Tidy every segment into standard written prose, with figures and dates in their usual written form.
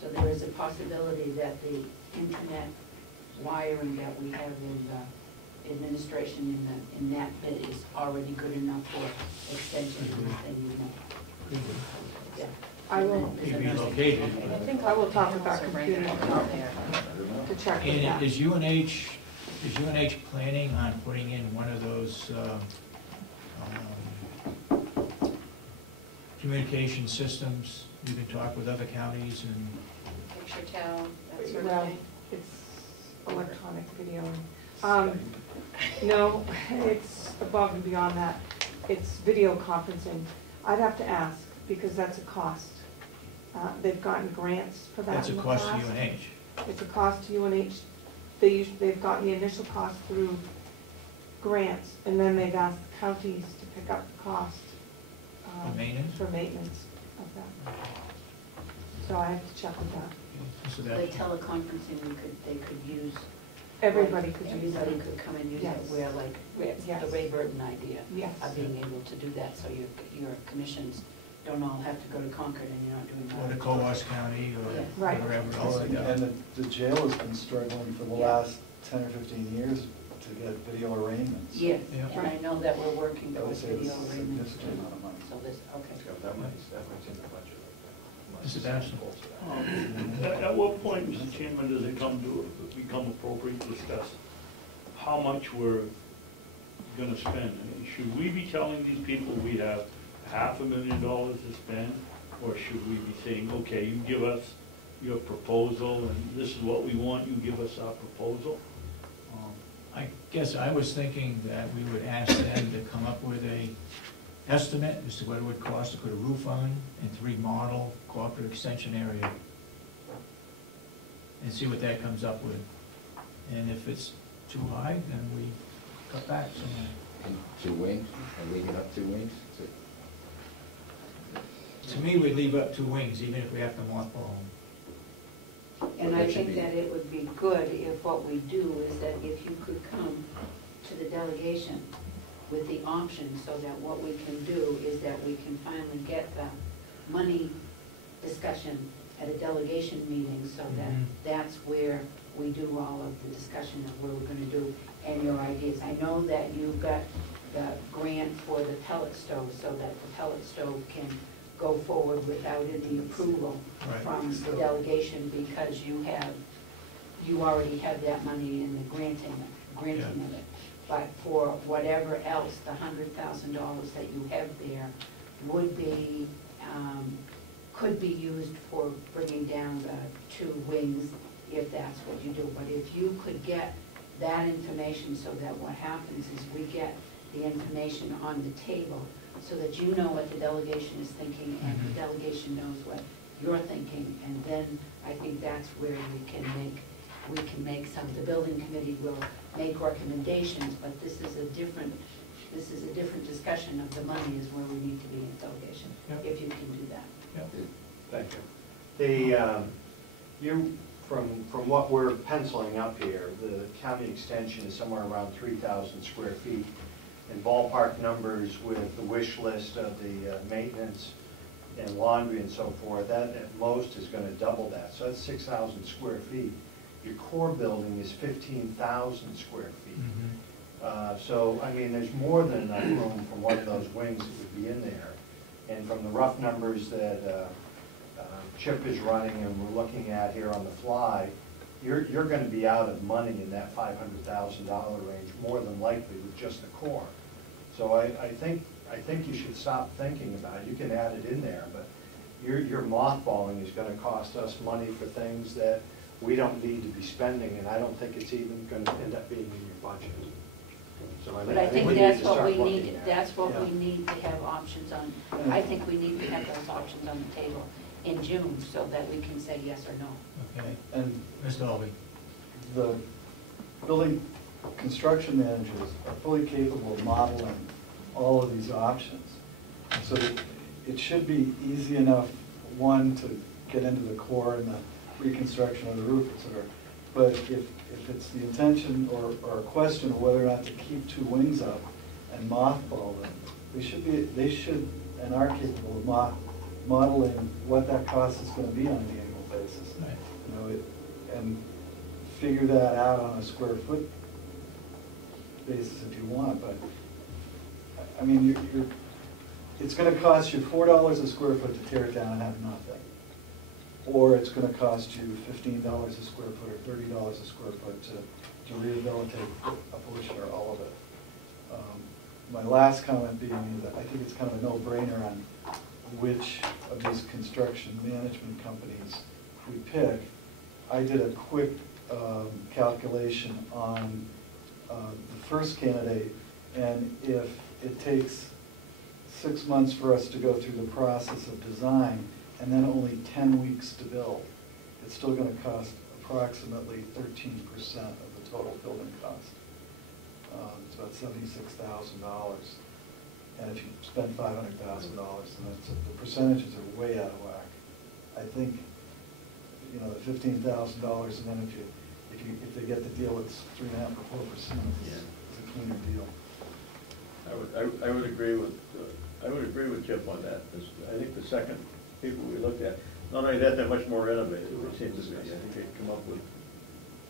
So there is a possibility that the internet wiring that we have in the administration in that bit is already good enough for extension of this thing, you know. Yeah. I will be relocated. I think I will talk about computer to check with that. And is UNH planning on putting in one of those communication systems? You can talk with other counties and Picture town, that sort of Well, thing. it's electronic video. No, it's above and beyond that. It's video conferencing. I'd have to ask, because that's a cost. They've gotten grants for that that's a in the cost past. to UNH. It's a cost to UNH. They've gotten the initial cost through grants, and then they've asked the counties to pick up the cost For maintenance? for maintenance of that. So I have to check with that. So The that, teleconferencing, they could use. Everybody could use Everybody it. could come and use Yes. it, where like, Yes. the Ray Burton idea Yes. of being able to do that, so your commissions don't all have to go to Concord and you're not doing or that. the Coas County or Yeah. Right. wherever else. And the jail has been struggling for the last 10 or 15 years to get video arraignments. Yes, Yeah. and I know that we're working I would towards say it's video a arrangements. significant amount of money. So this, okay. That money's in the budget. Mr. Dashner. At what point, Mr. Chairman, does it become appropriate to discuss how much we're gonna spend? I mean, should we be telling these people we have $500,000 to spend? Or should we be saying, okay, you give us your proposal and this is what we want, you give us our proposal? I guess I was thinking that we would ask them to come up with a estimate as to what it would cost to put a roof on and to remodel cooperative extension area. And see what that comes up with. And if it's too high, then we cut back somewhere. And 2 wings, and leaving up 2 wings? To me, we'd leave up 2 wings, even if we have to mothball them. And That I should think be- that it would be good if what we do is that if you could come to the delegation with the option, so that what we can do is that we can finally get the money discussion at a delegation meeting, so that that's where we do all of the discussion of what we're gonna do and your ideas. I know that you've got the grant for the pellet stove, so that the pellet stove can go forward without any approval Right. from the delegation, because you already have that money in the granting of it. But for whatever else, the $100,000 that you have there would be, could be used for bringing down the 2 wings, if that's what you do. But if you could get that information, so that what happens is we get the information on the table, so that you know what the delegation is thinking, and the delegation knows what you're thinking, and then I think that's where we can make some, the building committee will make recommendations, but this is a different discussion of the money is where we need to be in delegation, Yep. if you can do that. Yep. Thank you. From what we're penciling up here, the county extension is somewhere around 3,000 square feet. In ballpark numbers with the wish list of the maintenance and laundry and so forth, that at most is going to double that. So that's 6,000 square feet. Your core building is 15,000 square feet. So, I mean, there's more than enough room for one of those wings that would be in there. And from the rough numbers that Chip is running and we're looking at here on the fly, you're going to be out of money in that $500,000 range, more than likely, with just the core. So I think you should stop thinking about it. You can add it in there, but your mothballing is going to cost us money for things that we don't need to be spending, and I don't think it's even going to end up being in your budget. So But I think we need that's to what start we looking need, at. that's what Yeah. we need to have options on. I think we need to have those options on the table in June, so that we can say yes or no. Okay. And Ms. Dolby. the building construction managers are fully capable of modeling all of these options. So it should be easy enough, one, to get into the core and the reconstruction of the roof, etc. But if it's the intention or a question of whether or not to keep 2 wings up and mothball them, they should and are capable of modeling what that cost is going to be on an annual basis. and figure that out on a square foot basis if you want, but, I mean, it's gonna cost you $4 a square foot to tear it down and have nothing. Or it's gonna cost you $15 a square foot or $30 a square foot to rehabilitate a portion or all of it. My last comment being that I think it's kind of a no-brainer on which of these construction management companies we pick. I did a quick calculation on the first candidate, and if it takes 6 months for us to go through the process of design and then only 10 weeks to build, it's still going to cost approximately 13% of the total building cost. It's about $76,000. And if you spend $500,000, then the percentages are way out of whack. I think, you know, the $15,000, and then if they get the deal, it's 3.5% or 4%. It's a cleaner deal. I would agree with Chip on that. I think the second people we looked at, not only that, they're much more innovative. It seems to be. I think they come up with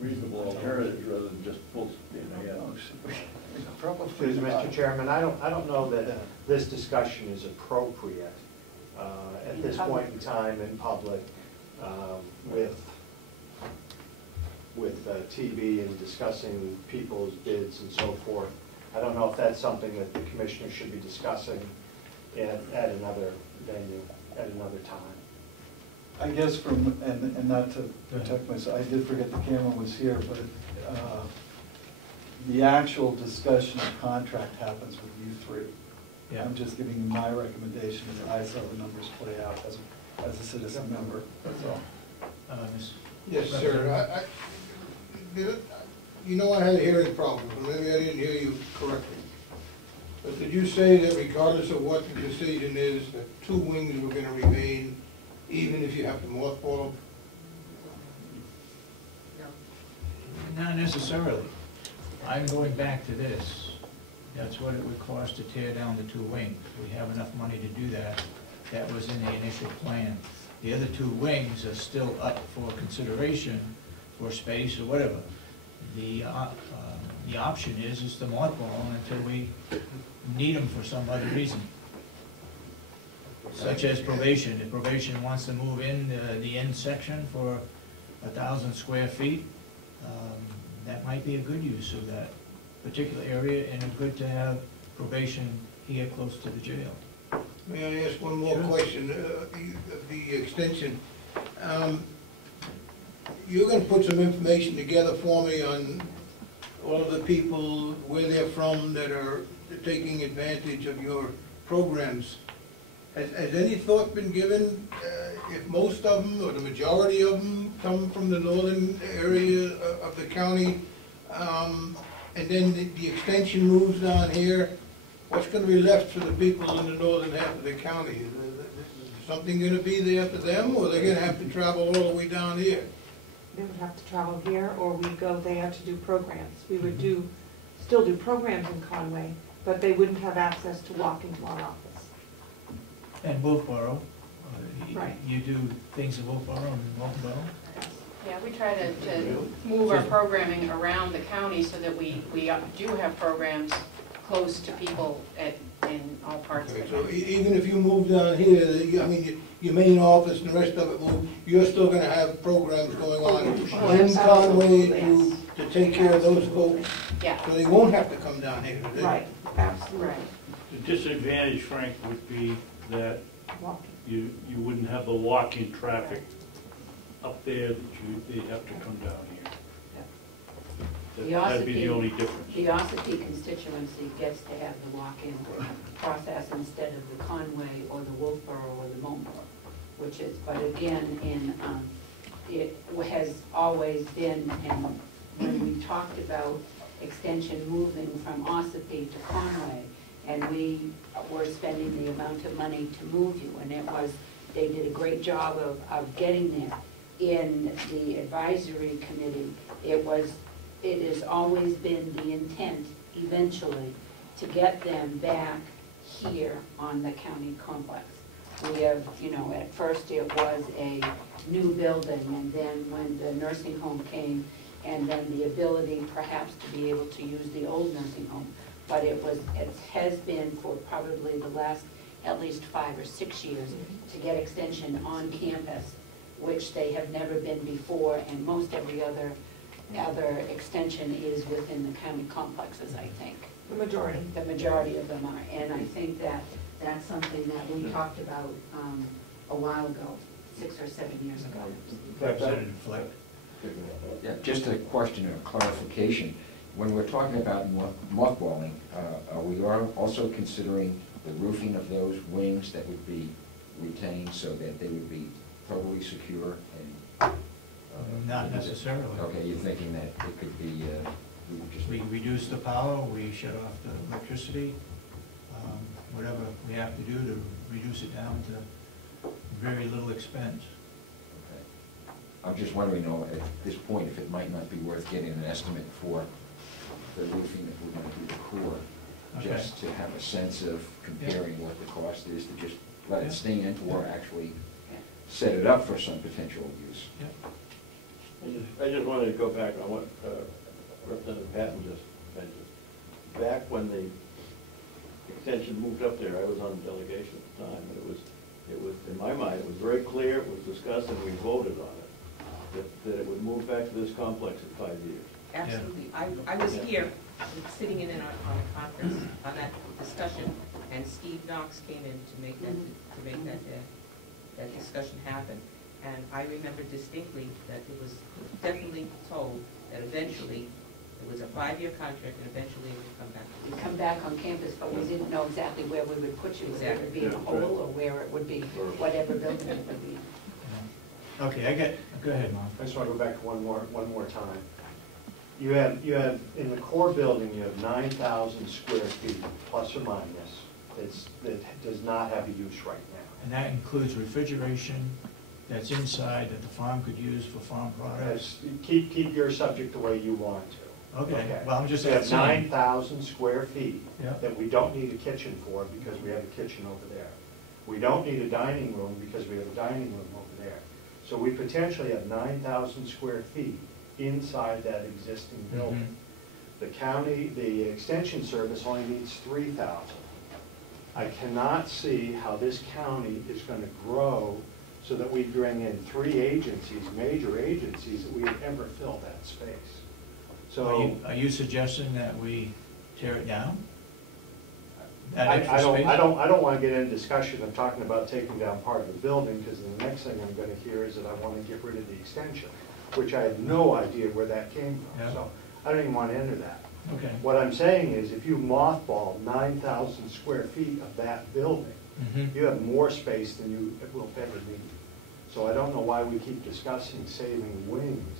reasonable alternatives rather than just full, Excuse me, Mr. Chairman, I don't know that this discussion is appropriate at this point in time in public with TV and discussing people's bids and so forth. I don't know if that's something that the commissioner should be discussing at another venue, at another time. I guess and not to protect myself, I did forget the camera was here, but the actual discussion of contract happens with you three. Yeah. I'm just giving you my recommendation as I saw the numbers play out as a citizen member, that's all. Yes, sir. You know I had a hearing problem, so maybe I didn't hear you correctly. But did you say that regardless of what the decision is, that 2 wings were going to remain, even if you have to mothball them? Not necessarily. I'm going back to this. That's what it would cost to tear down the 2 wings. We have enough money to do that. That was in the initial plan. The other 2 wings are still up for consideration for space or whatever. The option is to mothball them until we need them for some other reason. Such as probation. If probation wants to move in the end section for 1,000 square feet, that might be a good use of that particular area, and it's good to have probation here close to the jail. May I ask one more question? The extension. You're going to put some information together for me on all of the people, where they're from, that are taking advantage of your programs. Has any thought been given if most of them, or the majority of them, come from the northern area of the county, and then the extension moves down here? What's going to be left for the people in the northern half of the county? Is something going to be there for them, or they're going to have to travel all the way down here? They would have to travel here, or we go there to do programs. We would still do programs in Conway, but they wouldn't have access to walk into our office. And Wolfboro. Right. You do things in Wolfboro and Wolfboro? Yeah, we try to move our programming around the county so that we do have programs close to people in all parts of the So country. even if you move down here, I mean, your main office and the rest of it move, you're still going to have programs going on in Conway to take care of those folks? Yeah. So they won't have to come down here? Right, absolutely. Right. The disadvantage, Frank, would be that Walking. you wouldn't have the walk-in traffic up there that they'd have to come down here. That'd be the only difference. The Ossipee constituency gets to have the walk-in process instead of the Conway or the Wolfboro or the Montboro, which is, but again, it has always been, and when we talked about extension moving from Ossipee to Conway, and we were spending the amount of money to move you, and they did a great job of getting there. In the advisory committee, it has always been the intent eventually to get them back here on the county complex. We have, at first it was a new building, and then when the nursing home came, and then the ability perhaps to be able to use the old nursing home. But it has been for probably the last at least 5 or 6 years to get extension on campus, which they have never been before, and most every other extension is within the county complexes, I think. The majority. The majority of them are, and I think that that's something that we talked about a while ago, 6 or 7 years ago. Representative Fleck. Yeah, just a question or clarification. When we're talking about mothballing, are we also considering the roofing of those wings that would be retained so that they would be totally secure and? Not necessarily. Okay, you're thinking that it could be, We reduce the power, we shut off the electricity, whatever we have to do to reduce it down to very little expense. Okay. I'm just wondering, though, at this point, if it might not be worth getting an estimate for the roofing if we're gonna do the core, Okay. just to have a sense of comparing what the cost is to just let Yeah. it stand or actually set it up for some potential use. Yeah. I just wanted to go back on what Representative Patton just mentioned. Back when the extension moved up there, I was on the delegation at the time, and it was, in my mind, it was very clear, it was discussed, and we voted on it, that it would move back to this complex in 5 years. Absolutely. I was here, sitting in on a conference, on that discussion, and Steve Knox came in to make that discussion happen. And I remember distinctly that it was definitely told that eventually, it was a 5-year contract, and eventually it would come back. You come back on campus, but we didn't know exactly where we would put you, whether it would be in a hole or where it would be, whatever building it would be. Yeah. Okay, go ahead, Mark. I just want to go back one more time. You have, in the core building, you have 9,000 square feet, plus or minus, that does not have a use right now. And that includes refrigeration that's inside that the farm could use for farm products? Keep your subject the way you want to. Okay, well, I'm just We have saying. 9,000 square feet Yeah. that we don't need a kitchen for because we have a kitchen over there. We don't need a dining room because we have a dining room over there. So we potentially have 9,000 square feet inside that existing building. The county, the extension service only needs 3,000. I cannot see how this county is going to grow so that we bring in 3 agencies, major agencies, that we ever fill that space. So Are you suggesting that we tear it down? I don't want to get into discussion of talking about taking down part of the building, because the next thing I'm going to hear is that I want to get rid of the extension, which I have no idea where that came from. Yeah. So I don't even want to enter that. Okay. What I'm saying is, if you mothball 9,000 square feet of that building, you have more space than you will ever need. So I don't know why we keep discussing saving wings.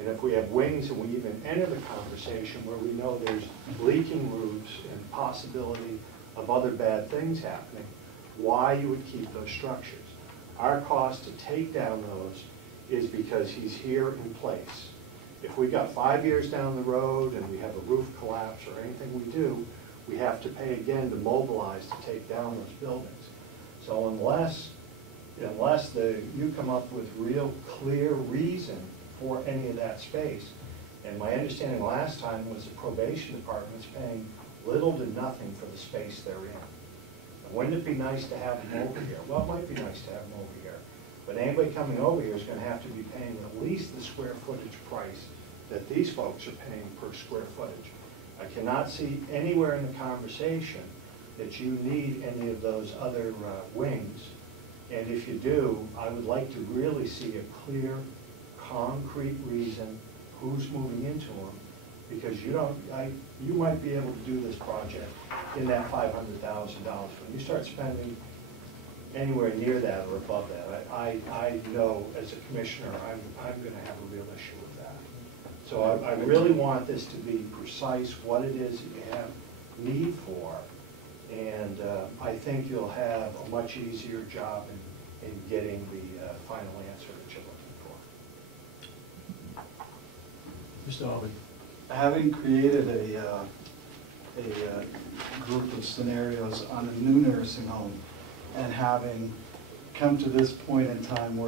And if we have wings and we even enter the conversation where we know there's leaking roofs and possibility of other bad things happening, why you would keep those structures. Our cost to take down those is because he's here in place. If we got 5 years down the road and we have a roof collapse or anything we do, we have to pay again to mobilize to take down those buildings. So unless you come up with real clear reason for any of that space, and my understanding last time was the probation department's paying little to nothing for the space they're in. And wouldn't it be nice to have them over here? Well, it might be nice to have them over here, but anybody coming over here is going to have to be paying at least the square footage price that these folks are paying per square footage. I cannot see anywhere in the conversation that you need any of those other wings. And if you do, I would like to really see a clear, concrete reason who's moving into them, because you might be able to do this project in that $500,000. When you start spending anywhere near that or above that, I know as a commissioner, I'm going to have a real issue with that. So I really want this to be precise what it is that you have need for, and I think you'll have a much easier job in getting the final answer that you're looking for. Mr. Albee. Having created a group of scenarios on a new nursing home, and having come to this point in time where